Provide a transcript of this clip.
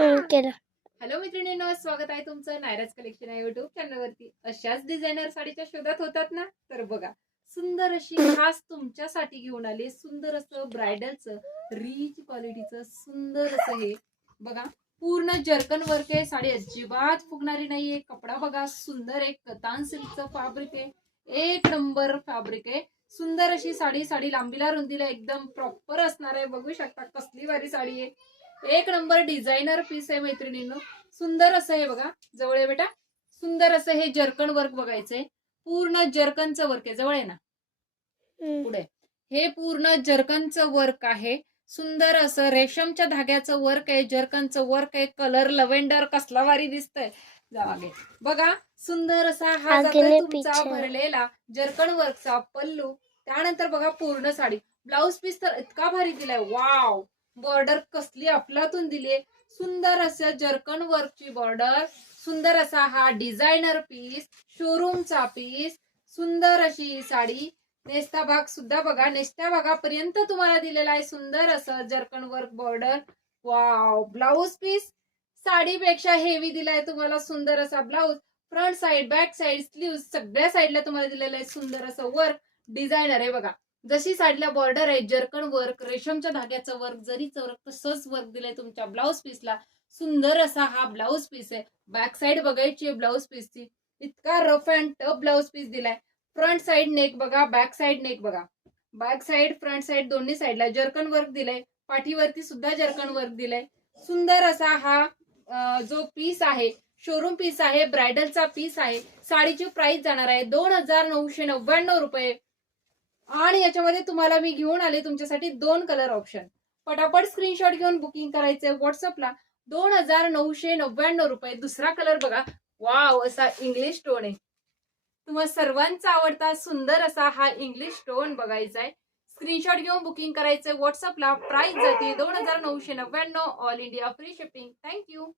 केलं. हॅलो मैत्रिणींनो, स्वागत आहे तुमचं नायराज कलेक्शन या युट्यूब चॅनलवरती. अशाच डिझायनर साडीच्या शोधात होतात ना, तर बघा सुंदर अशी खास तुमच्यासाठी घेऊन आले. सुंदर असं ब्रायडलचं रिच क्वालिटीचं सुंदर असं हे बघा, पूर्ण जर्कन वर्क आहे. साडी अजिबात फुगणारी नाहीये. कपडा बघा, सुंदर एक कतान सिल्कचं फॅब्रिक आहे. एक नंबर फॅब्रिक आहे. सुंदर अशी साडी लांबीला रुंदीला एकदम प्रॉपर असणार आहे. बघू शकता कसली भारी साडी आहे. एक नंबर डिझायनर पीस आहे मैत्रिणींनो. सुंदर असं हे बघा, जवळ आहे बेटा. सुंदर असं हे जर्कन वर्क बघायचंय. पूर्ण जर्कनचं वर्क आहे. जवळ आहे ना, पुढे हे पूर्ण जर्कनचं वर्क आहे. सुंदर असं रेशमच्या धाग्याचं वर्क आहे. जर्कनचं वर्क आहे. कलर लव्हेंडर कसला भारी दिसतंय. मागे बघा, सुंदर असा हा जातोय तुमचा भरलेला जर्कन वर्कचा पल्लू. त्यानंतर बघा पूर्ण साडी. ब्लाउज पीस तर इतका भारी दिलाय. वाव, बॉर्डर कसली अफलातून दिली. सुंदर असं जर्कन वर्कची बॉर्डर. सुंदर असा हा डिझायनर पीस, शोरूमचा पीस. सुंदर अशी साडी. नेस्ता भाग सुद्धा बघा, नेस्त्या भागापर्यंत तुम्हाला दिलेला आहे सुंदर असं zircon work border. Wow, blouse piece साडीपेक्षा हेवी दिलाय तुम्हाला. सुंदर असा blouse. Front side, back side, sleeve सगळ्या साईडला तुम्हाला दिलेलं आहे सुंदर असं वर्क. डिझायनर आहे बघा. जशी साडीला बॉर्डर आहे जर्कन वर्क, रेशमच्या धाग्याचं वर्क, जरीचं वर्क, तसंच वर्क दिलंय तुमच्या ब्लाउज पीसला. सुंदर असा हा ब्लाउज पीस आहे. बॅक साइड बघायची आहे ब्लाउज पीसची. इतका rough and tough blouse piece दिलाय. फ्रंट साइड नेक बघा, बॅक साइड नेक बघा. बॅक साइड, फ्रंट साइड दोन्ही साइडला जर्कन वर्क दिलंय. पाठीवरती सुद्धा जर्कन वर्क दिलंय. सुंदर असा हा जो पीस आहे शोरूम पीस आहे, ब्रायडलचा पीस आहे. साडीची प्राइस जाणार आहे 2999 रुपये. आणि याच्यामध्ये तुम्हाला मी घेऊन आले तुमच्यासाठी 2 कलर ऑप्शन. पटापट स्क्रीनशॉट घेऊन बुकिंग करायचंय व्हॉट्सअपला. 2999 रुपये. दुसरा कलर बघा, वाव, असा इंग्लिश टोन आहे. तुम्हाला सर्वांचा आवडता सुंदर असा हा इंग्लिश टोन बघायचा आहे. स्क्रीनशॉट घेऊन बुकिंग करायचंय व्हॉट्सअपला. प्राइस जाते 2999. All India free shipping. Thank you.